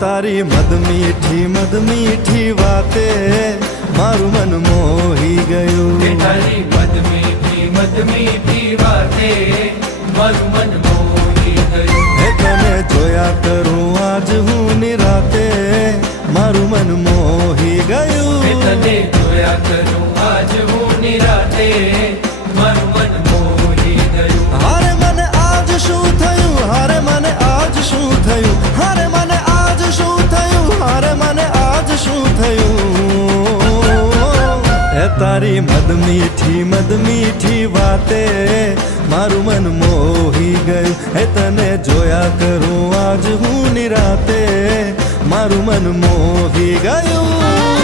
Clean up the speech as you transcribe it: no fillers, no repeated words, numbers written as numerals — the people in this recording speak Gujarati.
તારી મદ મીઠી વાતે મારું મન મોહી ગયું. તારી મદ મીઠી વાતે મારું મન મોહી ગયું. તને જોયા કરું આજ હું નિરાતે મારું મન મોહી ગયું. તને જોયા કરું આજ હું નિરાતે મારું મન મોહી ગયું. હારે મને આજ શું થયું, હારે મને આજ શું થયું, હારે મને આજ શું થયું, હારે મને આજ શું થયું. એ તારી મદ મીઠી વાતે મારું મન મોહી ગયું. હે તને જોયા કરું આજ હું નિરાતે મારું મન મોહી ગયું.